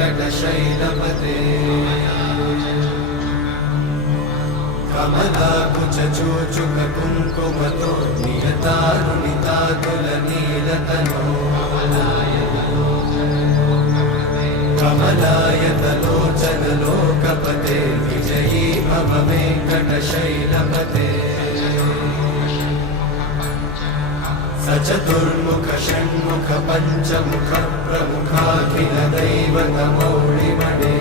वेङ्कटशैलपते कमलाकुचूचुककुङ्कुमतो नियतारुणितातुलनीलतनो कमलायतलोचनलोकपते विजयी भव वेङ्कटशैलपते सचतुर्मुख षण्मुख पञ्चमुख प्रमुखाखिल दैवतमौळिमणे